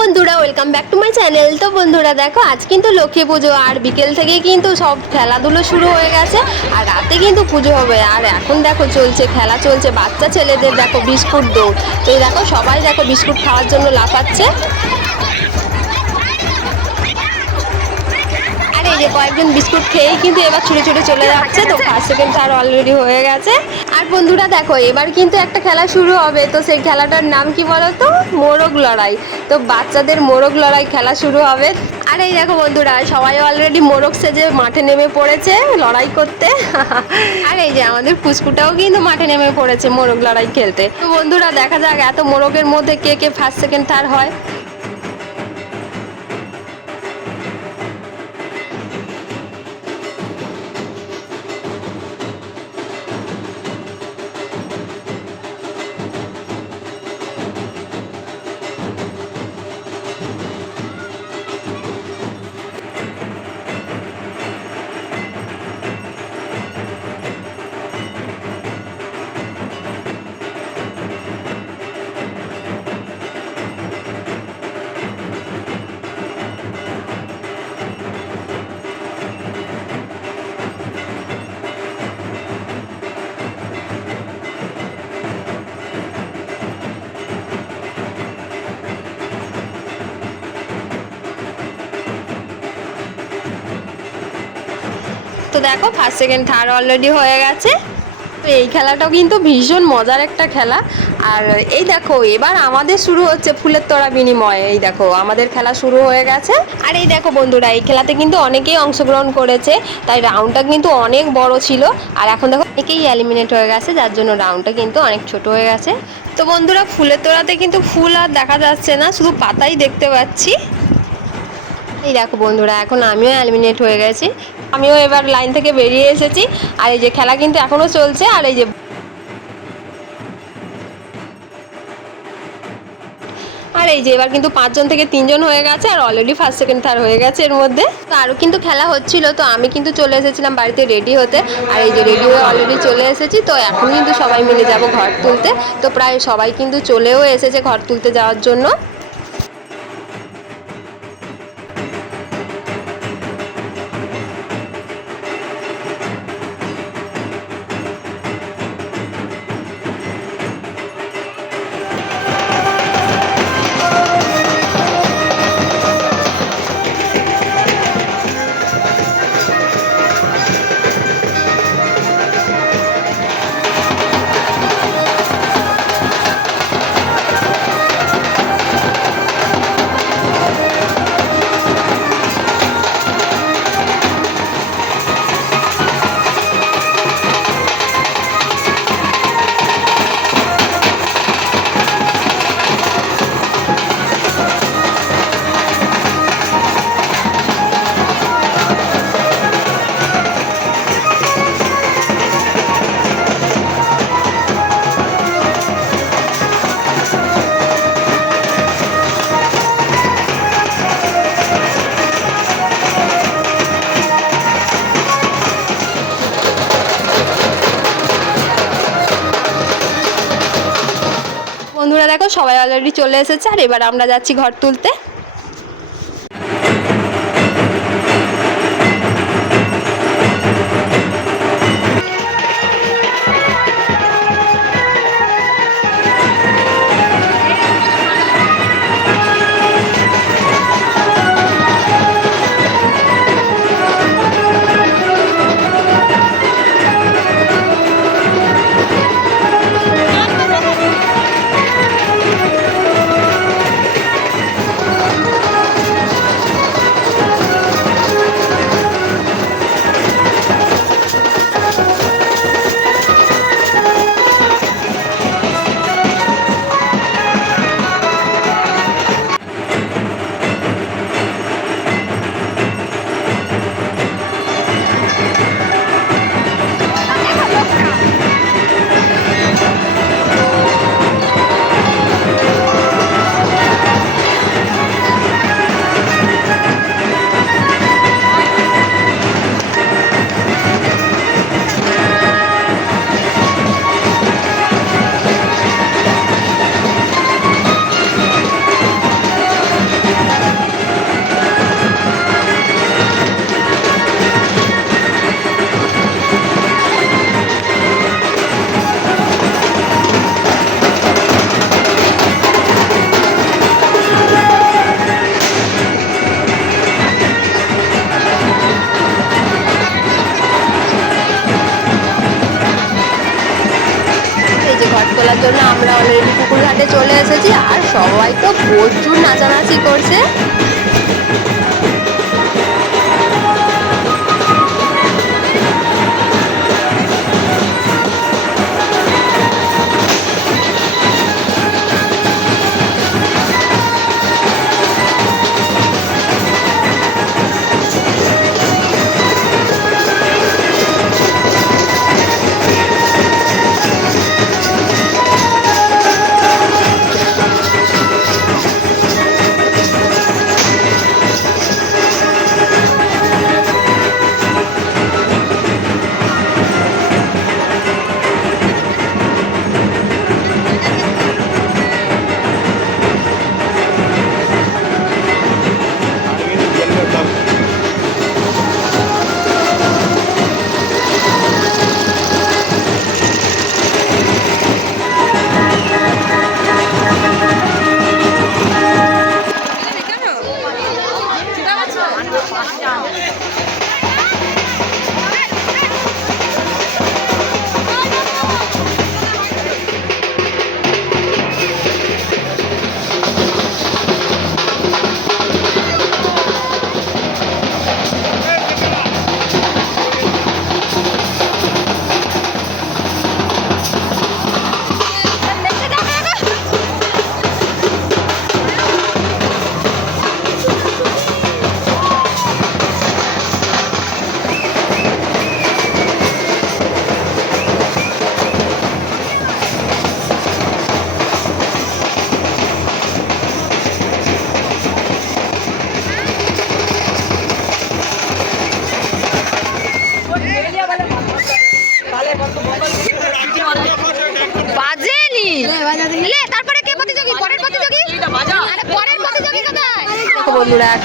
বন্ধুরা welcome back to my channel তো বন্ধুরা, দেখো, আজ কিন্তু লক্ষ্মী পুজো, আর বিকেল থেকে কিন্তু সব খেলাধুলো শুরু হয়ে গেছে, আর রাতে কিন্তু পুজো হবে। আর এখন দেখো, চলছে, খেলা চলছে, বাচ্চা ছেলেদের দেখো, বিস্কুট দৌড়। তো দেখো, সবাই দেখো, বিস্কুট খাওয়ার জন্য লাফাচ্ছে। কয়েকজন বিস্কুট খেয়েই কিন্তু এবার ছুটে ছুটে চলে যাচ্ছে। তো ফার্স্ট সেকেন্ড থার্ড অলরেডি হয়ে গেছে। আর বন্ধুরা দেখো, এবার কিন্তু একটা খেলা শুরু হবে। তো সেই খেলাটার নাম কি বলো তো মোরগ লড়াই। তো বাচ্চাদের মোরগ লড়াই খেলা শুরু হবে। আর এই দেখো বন্ধুরা, সবাই অলরেডি মোরগ সেজে মাঠে নেমে পড়েছে লড়াই করতে। আর এই যে আমাদের ফুসকুটাও কিন্তু মাঠে নেমে পড়েছে মোরগ লড়াই খেলতে। তো বন্ধুরা দেখা যাক এত মোরগের মধ্যে কে কে ফার্স্ট সেকেন্ড থার্ড হয়। তো দেখো ফার্স্ট সেকেন্ড থার্ড অলরেডি হয়ে গেছে। তো এই খেলাটাও কিন্তু ভীষণ মজার একটা খেলা। আর এই দেখো, এবার আমাদের শুরু হচ্ছে ফুলের তোড়া বিনিময়। এই দেখো, আমাদের খেলা শুরু হয়ে গেছে। আর এই দেখো বন্ধুরা, এই খেলাতে কিন্তু অনেকেই অংশগ্রহণ করেছে, তাই রাউন্ডটা কিন্তু অনেক বড় ছিল। আর এখন দেখো অনেকেই এলিমিনেট হয়ে গেছে, যার জন্য রাউন্ডটা কিন্তু অনেক ছোট হয়ে গেছে। তো বন্ধুরা, ফুলের তোড়াতে কিন্তু ফুল আর দেখা যাচ্ছে না, শুধু পাতাই দেখতে পাচ্ছি। এই দেখো বন্ধুরা, এখন আমিও অ্যালিমিনেট হয়ে গেছি। আমিও এবার লাইন থেকে বেরিয়ে এসেছি। আর এই যে খেলা কিন্তু এখনও চলছে, আর এই যে আর এই যে এবার কিন্তু পাঁচজন থেকে তিনজন হয়ে গেছে, আর অলরেডি ফার্স্ট সেকেন্ড থার্ড হয়ে গেছে এর মধ্যে। তো আরও কিন্তু খেলা হচ্ছিল, তো আমি কিন্তু চলে এসেছিলাম বাড়িতে রেডি হতে। আর এই যে রেডি হয়ে অলরেডি চলে এসেছি, তো এখন কিন্তু সবাই মিলে যাব ঘর তুলতে। তো প্রায় সবাই কিন্তু চলেও এসেছে ঘর তুলতে যাওয়ার জন্য। অলরেডি চলে এসেছে আর এবার আমরা যাচ্ছি ঘর তুলতে। সবাই তো প্রচুর নাচানাচি করছে।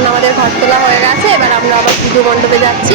এখন আমাদের ঘর তোলা হয়ে গেছে এবার আমরা আবার পুজো মণ্ডপে যাচ্ছি।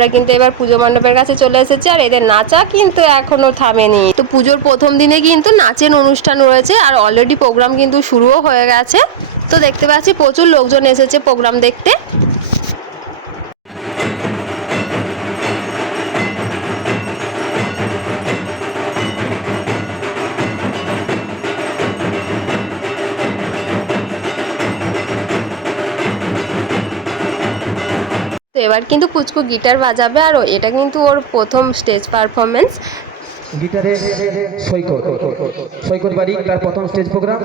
আমরা কিন্তু এবার পুজো মণ্ডপের কাছে চলে এসেছি আর এদের নাচা কিন্তু এখনও থামেনি। তো পুজোর প্রথম দিনে কিন্তু নাচের অনুষ্ঠান রয়েছে আর অলরেডি প্রোগ্রাম কিন্তু শুরুও হয়ে গেছে। তো দেখতে পাচ্ছি প্রচুর লোকজন এসেছে প্রোগ্রাম দেখতে। এবার কিন্তু কুচকু গিটার বাজাবে আর এটা কিন্তু ওর প্রথম স্টেজ পারফরমেন্স গিটারে সৈকত। সৈকত বাড়ি, তার প্রথম স্টেজ প্রোগ্রাম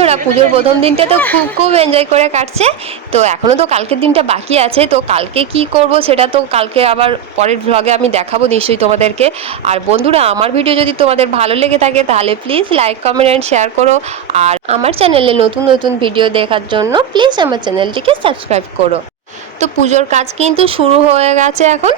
বন্ধুরা, পুজোর প্রথম দিনটা তো খুব খুব এনজয় করে কাটছে। তো এখনও তো কালকের দিনটা বাকি আছে। তো কালকে কি করব সেটা তো কালকে আবার পরের ভ্লগে আমি দেখাবো নিশ্চয়ই তোমাদেরকে। আর বন্ধুরা, আমার ভিডিও যদি তোমাদের ভালো লেগে থাকে, তাহলে please like comment and share করো। আর আমার চ্যানেলে নতুন নতুন ভিডিও দেখার জন্য প্লিজ আমার চ্যানেলটিকে সাবস্ক্রাইব করো। তো পুজোর কাজ কিন্তু শুরু হয়ে গেছে এখন।